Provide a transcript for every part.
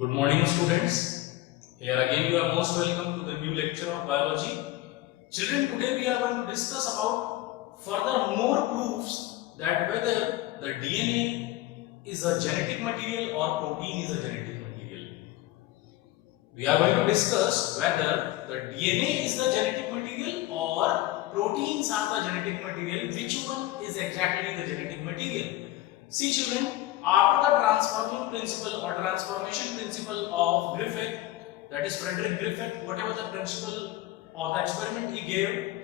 Good morning, students. Here again you are most welcome to the new lecture of biology. Children, today we are going to discuss about further more proofs that whether the DNA is a genetic material or protein is a genetic material. We are going to discuss whether the DNA is the genetic material or proteins are the genetic material. Which one is exactly the genetic material? See children, after the transforming principle or transformation principle of Griffith, that is Frederick Griffith, whatever the principle or the experiment he gave,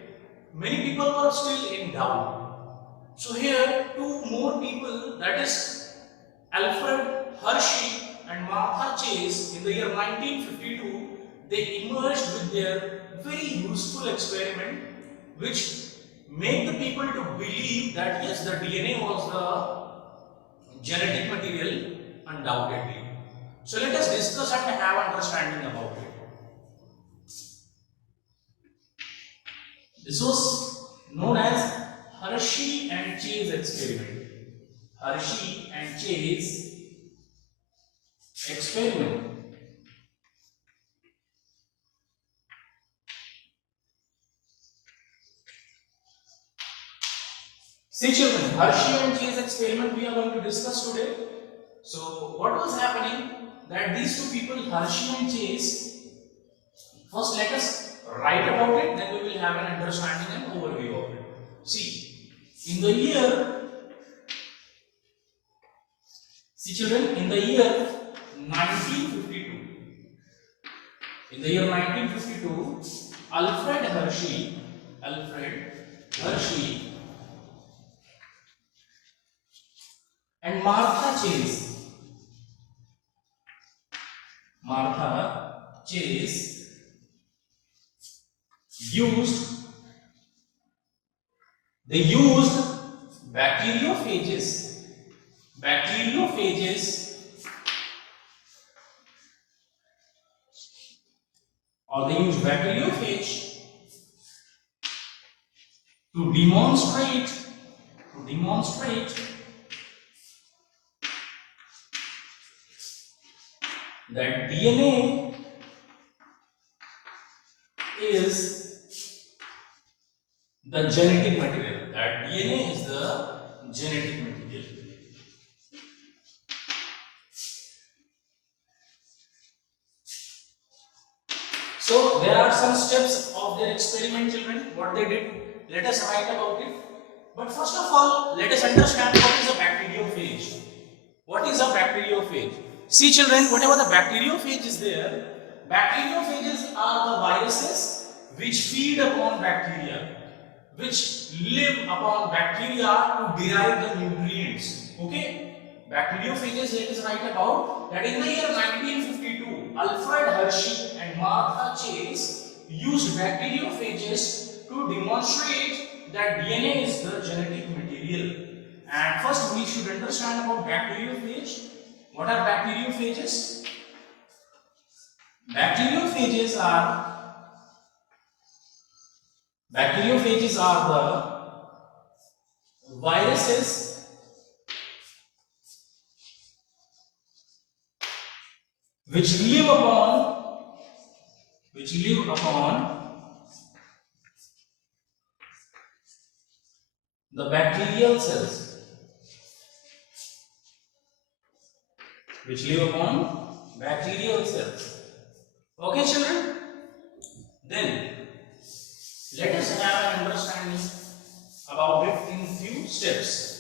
many people were still in doubt. So here two more people, that is Alfred, Hershey and Martha Chase, in the year 1952, they emerged with their very useful experiment which make the people to believe that yes, the DNA was the genetic material undoubtedly. So let us discuss and have understanding about it. This was known as Hershey and Chase experiment. Hershey and Chase experiment. See children, Hershey and Chase experiment we are going to discuss today. So what was happening that these two people, Hershey and Chase, first let us write about it, then we will have an understanding and overview of it. See, in the year, see children, in the year 1952, Alfred Hershey and Martha Chase used bacteriophages or they used bacteriophage to demonstrate that DNA is the genetic material. So there are some steps of their experiment, children. What they did, let us write about it. But first of all, let us understand what is a bacteriophage. What is a bacteriophage? See children, whatever the bacteriophage is there, bacteriophages are the viruses which feed upon bacteria, which live upon bacteria to derive the nutrients. Okay? Bacteriophages, let us write about that in the year 1952, Alfred Hershey and Martha Chase used bacteriophages to demonstrate that DNA is the genetic material. And first we should understand about bacteriophage. What are bacteriophages? Bacteriophages are the viruses which live upon the bacterial cells. Okay, children? Then let us have an understanding about it in few steps.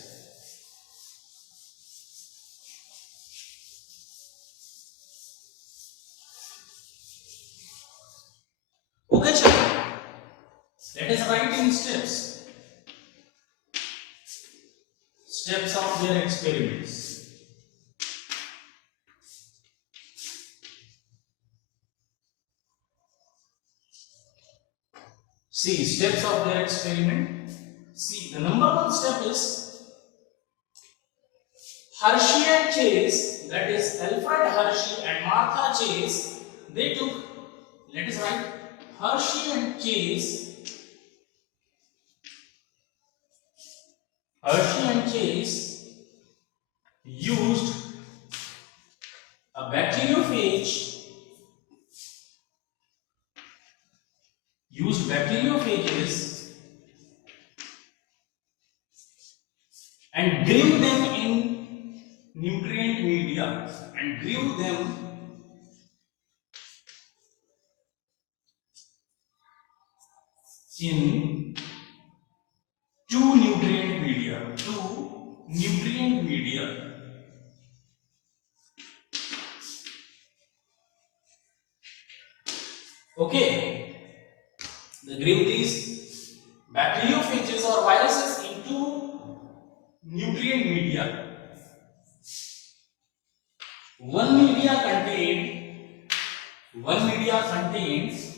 Okay, children? Let us write in steps. Steps of their experiments. See, steps of their experiment. See, the number one step is Hershey and Chase, that is Alfred Hershey and Martha Chase, they took, let us write, Hershey and Chase used a bacteriophage used bacteriophages and grew them in nutrient media and grew them in two nutrient media. Okay, they grew these bacteriophages or viruses into nutrient media. One media contains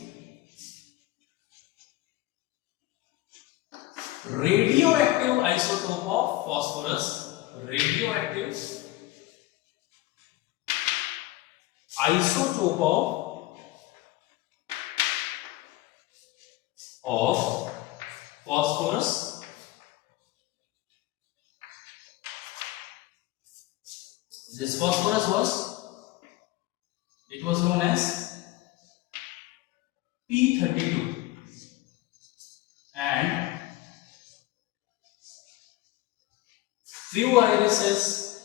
radioactive isotope of phosphorus. Radioactive isotope of phosphorus. This phosphorus was known as P32, and few viruses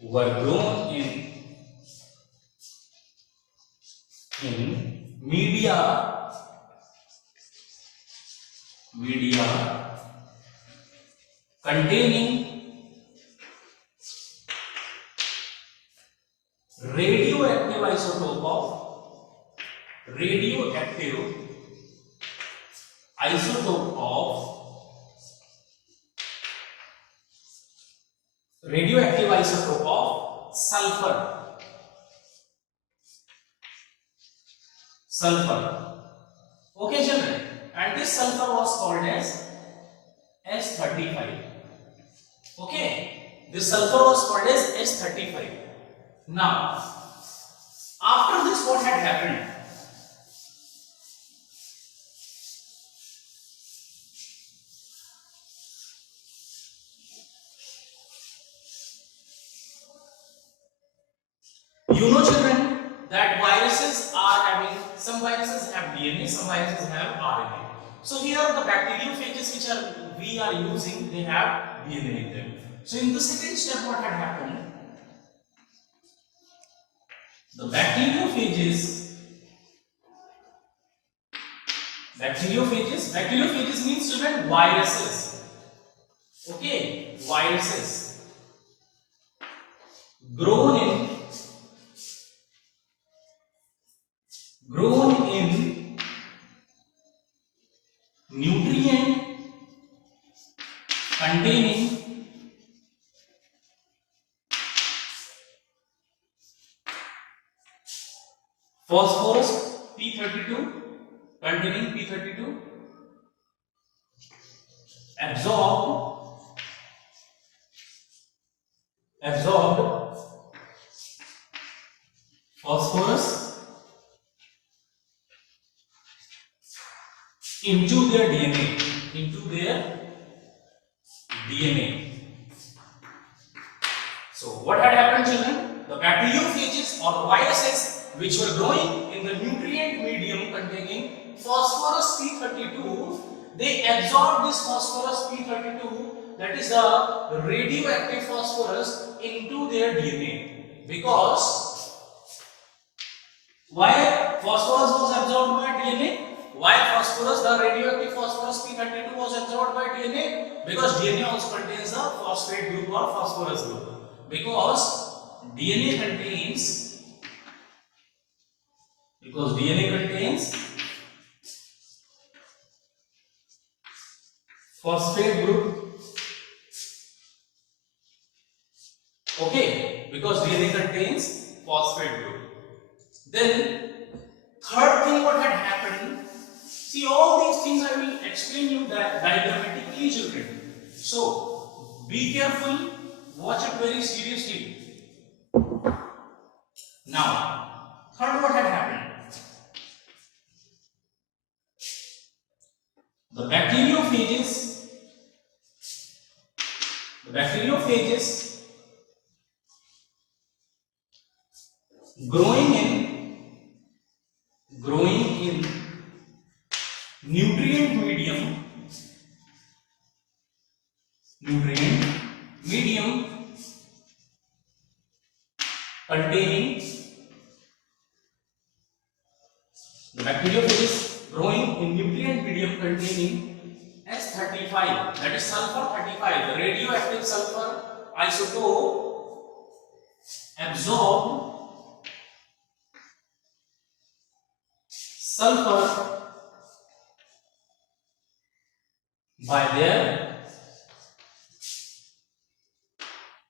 were grown in media containing radioactive isotope of sulfur. Okay, children, and this sulfur was called as S35. Okay, this sulfur was called as S35. Now, after this, what had happened? You know, children, that some viruses have DNA, some viruses have RNA. So here the bacteriophages which we are using, they have DNA in them. So in the second step, what had happened? The bacteriophages means, children, viruses. Okay, viruses grown in nutrient containing phosphorus P32, absorbed phosphorus into their DNA. So what had happened, children? The bacteriophages or the viruses which were growing in the nutrient medium containing phosphorus P32, they absorbed this phosphorus P32, that is the radioactive phosphorus, into their DNA. Because why phosphorus was absorbed by DNA? Why the radioactive phosphorus P32 was absorbed by DNA? Because DNA also contains the phosphate group or phosphorus group. Because DNA contains phosphate group. Okay, because DNA contains phosphate group. Then third thing, what had happened? See, all these things I will explain you diagrammatically, children. So be careful, watch it very seriously. Now, third, what had happened? The bacteriophages growing in nutrient medium containing the bacteriophages growing in nutrient medium containing S35, that is sulfur 35, the radioactive sulfur isotope absorbed sulfur by their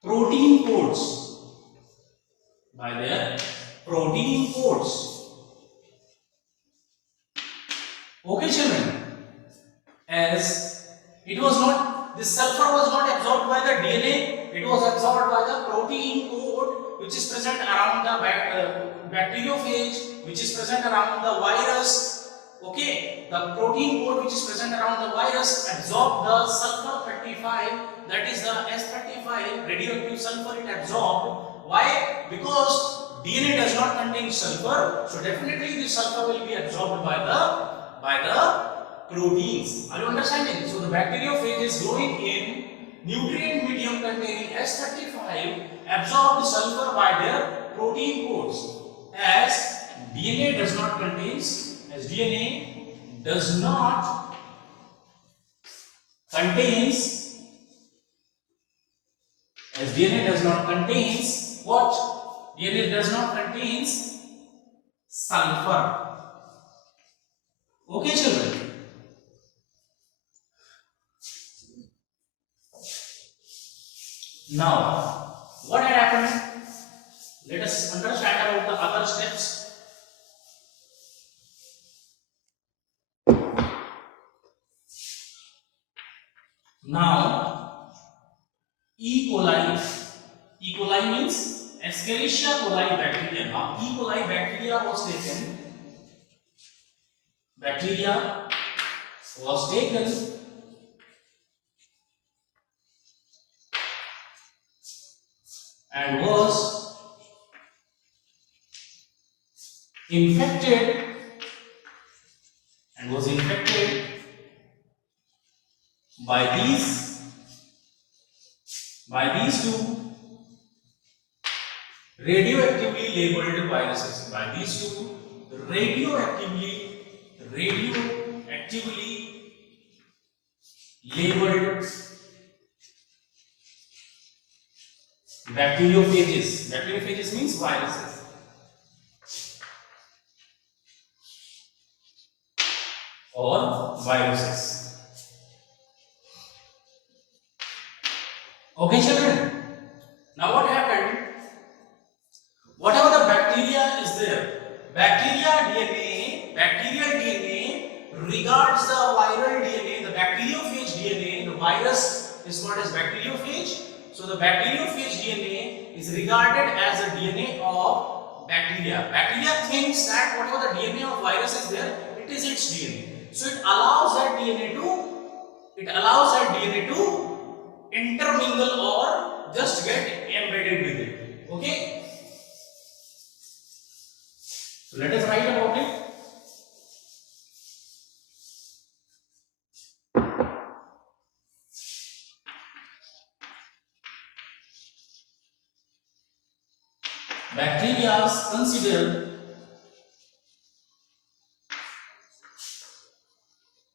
protein coats. Okay, children. As it was not, this sulfur was not absorbed by the DNA, it was absorbed by the protein coat which is present around the bacteriophage, which is present around the virus. Okay, the protein coat which is present around the virus absorbed the sulfur 35, that is the S35 radioactive sulfur it absorbed. Why? Because DNA does not contain sulfur, so definitely this sulfur will be absorbed by the proteins. Are you understanding? So the bacteriophage is growing in nutrient medium containing S35 absorb sulfur by their protein coats, as DNA does not contains what? DNA does not contains sulfur. Okay, children. Now, what had happened? Let us understand about the other steps. Now, E. coli means Escherichia coli bacteria. Now, E. coli bacteria was taken. And was infected by these two radioactively labeled viruses. By these two radioactively labeled bacteriophages. Bacteriophages means viruses. Or viruses. Okay, children. Now what happened? Whatever the bacteria is there, bacterial DNA regards the viral DNA, the bacteriophage DNA. The virus is called as bacteriophage. So the bacteriophage DNA is regarded as a DNA of bacteria. Bacteria thinks that whatever the DNA of virus is there, it is its DNA. So it allows that DNA to intermingle or just get embedded with it. Okay? So let us write about it. Bacteria consider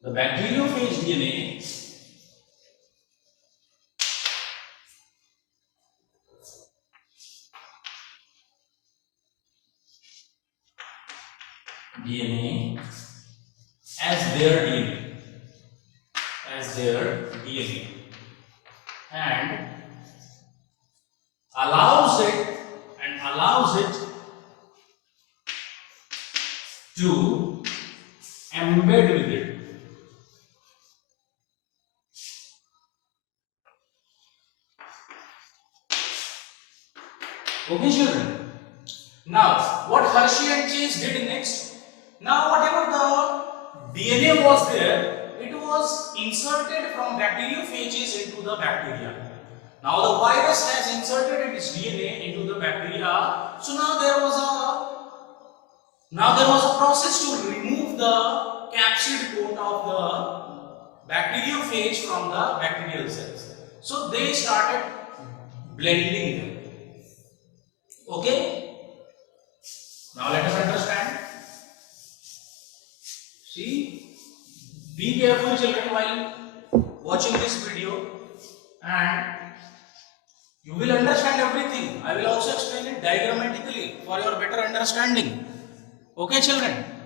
the bacteriophage DNA as their DNA and allows it to embed with it. Okay, children. Now, what Hershey and Chase did next? Now, whatever the DNA was there, it was inserted from bacteriophages into the bacteria. Now, the virus has inserted its DNA into the bacteria. So now there was Now there was a process to remove the capsid coat of the bacteriophage from the bacterial cells. So they started blending them. Okay? Now let us understand. See, be careful children while watching this video, and you will understand everything. I will also explain it diagrammatically for your better understanding. Okay children?